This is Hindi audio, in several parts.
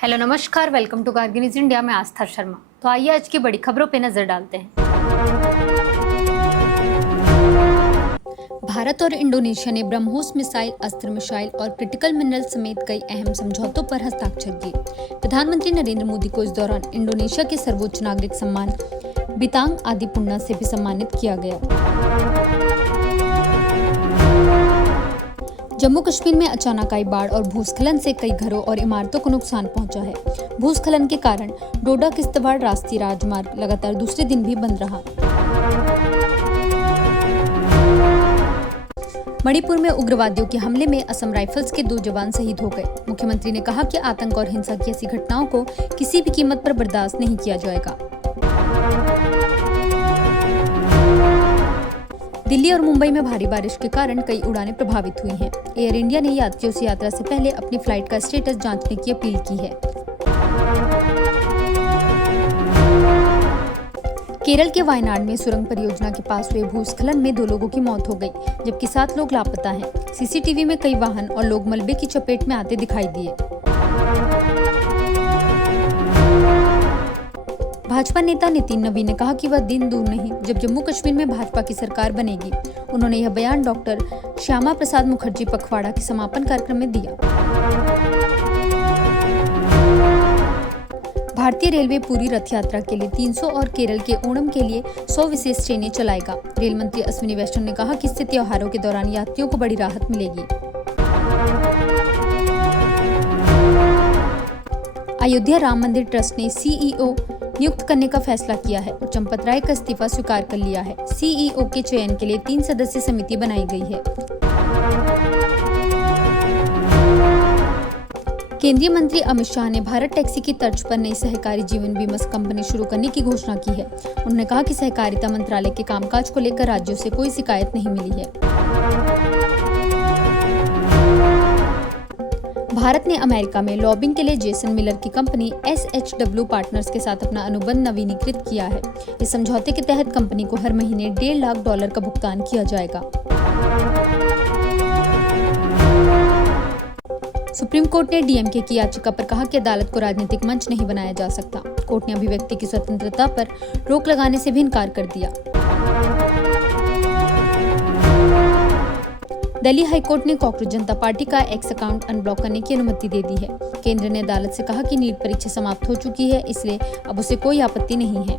हेलो नमस्कार, welcome to Kargil news India में आस्था शर्मा। तो आइए आज की बड़ी खबरों पे नजर डालते हैं। भारत और इंडोनेशिया ने ब्रह्मोस मिसाइल, अस्त्र मिसाइल और क्रिटिकल मिनरल समेत कई अहम समझौतों पर हस्ताक्षर किए। प्रधानमंत्री नरेंद्र मोदी को इस दौरान इंडोनेशिया के सर्वोच्च नागरिक सम्मान बितांग आदिपुर्ना से भी सम्मानित किया गया। जम्मू कश्मीर में अचानक आई बाढ़ और भूस्खलन से कई घरों और इमारतों को नुकसान पहुंचा है। भूस्खलन के कारण डोडा किश्तवाड़ राष्ट्रीय राजमार्ग लगातार दूसरे दिन भी बंद रहा। मणिपुर में उग्रवादियों के हमले में असम राइफल्स के 2 जवान शहीद हो गए। मुख्यमंत्री ने कहा कि आतंक और हिंसा की ऐसी घटनाओं को किसी भी कीमत पर बर्दाश्त नहीं किया जाएगा। दिल्ली और मुंबई में भारी बारिश के कारण कई उड़ानें प्रभावित हुई हैं। एयर इंडिया ने यात्रियों से यात्रा से पहले अपनी फ्लाइट का स्टेटस जांचने की अपील की है। केरल के वायनाड में सुरंग परियोजना के पास हुए भूस्खलन में 2 लोगों की मौत हो गई, जबकि 7 लोग लापता हैं। सीसीटीवी में कई वाहन और लोग मलबे की चपेट में आते दिखाई दिए। भाजपा नेता नितिन नवीन ने कहा कि वह दिन दूर नहीं जब जम्मू कश्मीर में भाजपा की सरकार बनेगी। उन्होंने यह बयान डॉक्टर श्यामा प्रसाद मुखर्जी पखवाड़ा के समापन कार्यक्रम में दिया। भारतीय रेलवे पूरी रथ यात्रा के लिए 300 और केरल के ओणम के लिए 100 विशेष ट्रेनें चलाएगा। रेल मंत्री अश्विनी वैष्णव ने कहा कि इससे त्योहारों के दौरान यात्रियों को बड़ी राहत मिलेगी। अयोध्या राम मंदिर ट्रस्ट ने सीईओ नियुक्त करने का फैसला किया है और चंपत राय का इस्तीफा स्वीकार कर लिया है। सीईओ के चयन के लिए 3 सदस्यीय समिति बनाई गई है। केंद्रीय मंत्री अमित शाह ने भारत टैक्सी की तर्ज पर नई सहकारी जीवन बीमा कंपनी शुरू करने की घोषणा की है। उन्होंने कहा कि सहकारिता मंत्रालय के कामकाज को लेकर राज्यों से कोई शिकायत नहीं मिली है। भारत ने अमेरिका में लॉबिंग के लिए जेसन मिलर की कंपनी SHW पार्टनर्स के साथ अपना अनुबंध नवीनीकृत किया है। इस समझौते के तहत कंपनी को हर महीने $1.5 लाख का भुगतान किया जाएगा। सुप्रीम कोर्ट ने डीएमके की याचिका पर कहा कि अदालत को राजनीतिक मंच नहीं बनाया जा सकता। कोर्ट ने अभिव्यक्ति की स्वतंत्रता पर रोक लगाने से भी इनकार कर दिया। दिल्ली हाईकोर्ट ने कॉकरोच जनता पार्टी का एक्स अकाउंट अनब्लॉक करने की अनुमति दे दी है। केंद्र ने अदालत से कहा कि नीट परीक्षा समाप्त हो चुकी है, इसलिए अब उसे कोई आपत्ति नहीं है।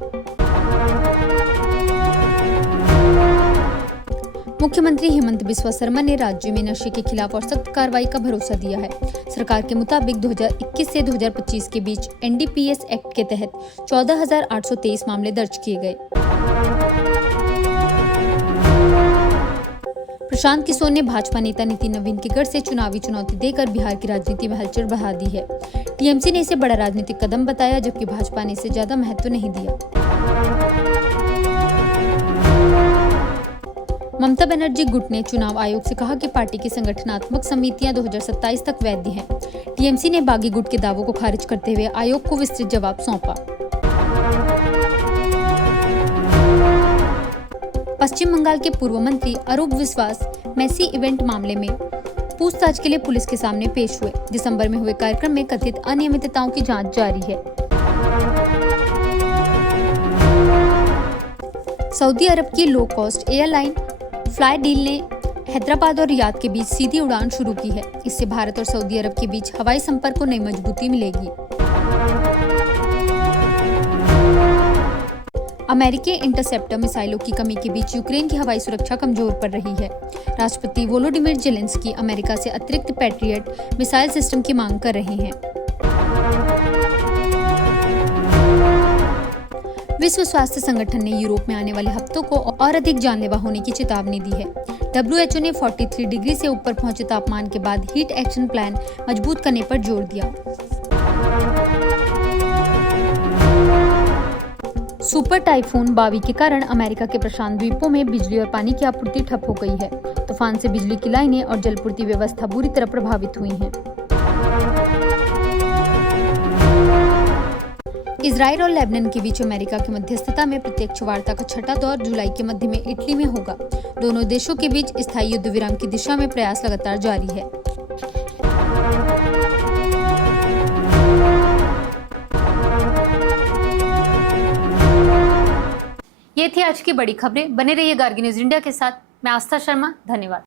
मुख्यमंत्री हेमंत बिस्वा शर्मा ने राज्य में नशे के खिलाफ और सख्त कार्रवाई का भरोसा दिया है। सरकार के मुताबिक 2021 से 2025 के बीच NDPS एक्ट के तहत 14,823 मामले दर्ज किए गए। प्रशांत किशोर ने भाजपा नेता नितिन नवीन के गढ़ से चुनावी चुनौती देकर बिहार की राजनीति में हलचल बढ़ा दी है। टीएमसी ने इसे बड़ा राजनीतिक कदम बताया, जबकि भाजपा ने इसे ज्यादा महत्व नहीं दिया। ममता बनर्जी गुट ने चुनाव आयोग से कहा कि पार्टी की संगठनात्मक समितियां 2027 तक वैध हैं। टीएमसी ने बागी गुट के दावों को खारिज करते हुए आयोग को विस्तृत जवाब सौंपा। पश्चिम बंगाल के पूर्व मंत्री अरूप विश्वास मेसी इवेंट मामले में पूछताछ के लिए पुलिस के सामने पेश हुए। दिसंबर में हुए कार्यक्रम में कथित अनियमितताओं की जांच जारी है। सऊदी अरब की low cost airline fly deal ने हैदराबाद और रियाद के बीच सीधी उड़ान शुरू की है। इससे भारत और सऊदी अरब के बीच हवाई संपर्क को नई मजबूती मिलेगी। अमेरिकी इंटरसेप्टर मिसाइलों की कमी के बीच यूक्रेन की हवाई सुरक्षा कमजोर पड़ रही है। राष्ट्रपति वोलोडिमिर जेलेंस्की अमेरिका से अतिरिक्त पैट्रियट मिसाइल सिस्टम की मांग कर रहे हैं। विश्व स्वास्थ्य संगठन ने यूरोप में आने वाले हफ्तों को और अधिक जानलेवा होने की चेतावनी दी है। WHO ने 43 डिग्री से ऊपर पहुंचे तापमान के बाद हीट एक्शन प्लान मजबूत करने पर जोर दिया। सुपर टाइफून बावी के कारण अमेरिका के प्रशांत द्वीपों में बिजली और पानी की आपूर्ति ठप हो गई है। तूफान से बिजली की लाइनें और जलपूर्ति व्यवस्था बुरी तरह प्रभावित हुई हैं। इजराइल और लेबनान के बीच अमेरिका की मध्यस्थता में प्रत्यक्ष वार्ता का 6ठा दौर जुलाई के मध्य में इटली में होगा। दोनों देशों के बीच स्थायी युद्ध विराम की दिशा में प्रयास लगातार जारी है। ये थी आज की बड़ी खबरें। बने रहिए गार्गी न्यूज इंडिया के साथ। मैं आस्था शर्मा, धन्यवाद।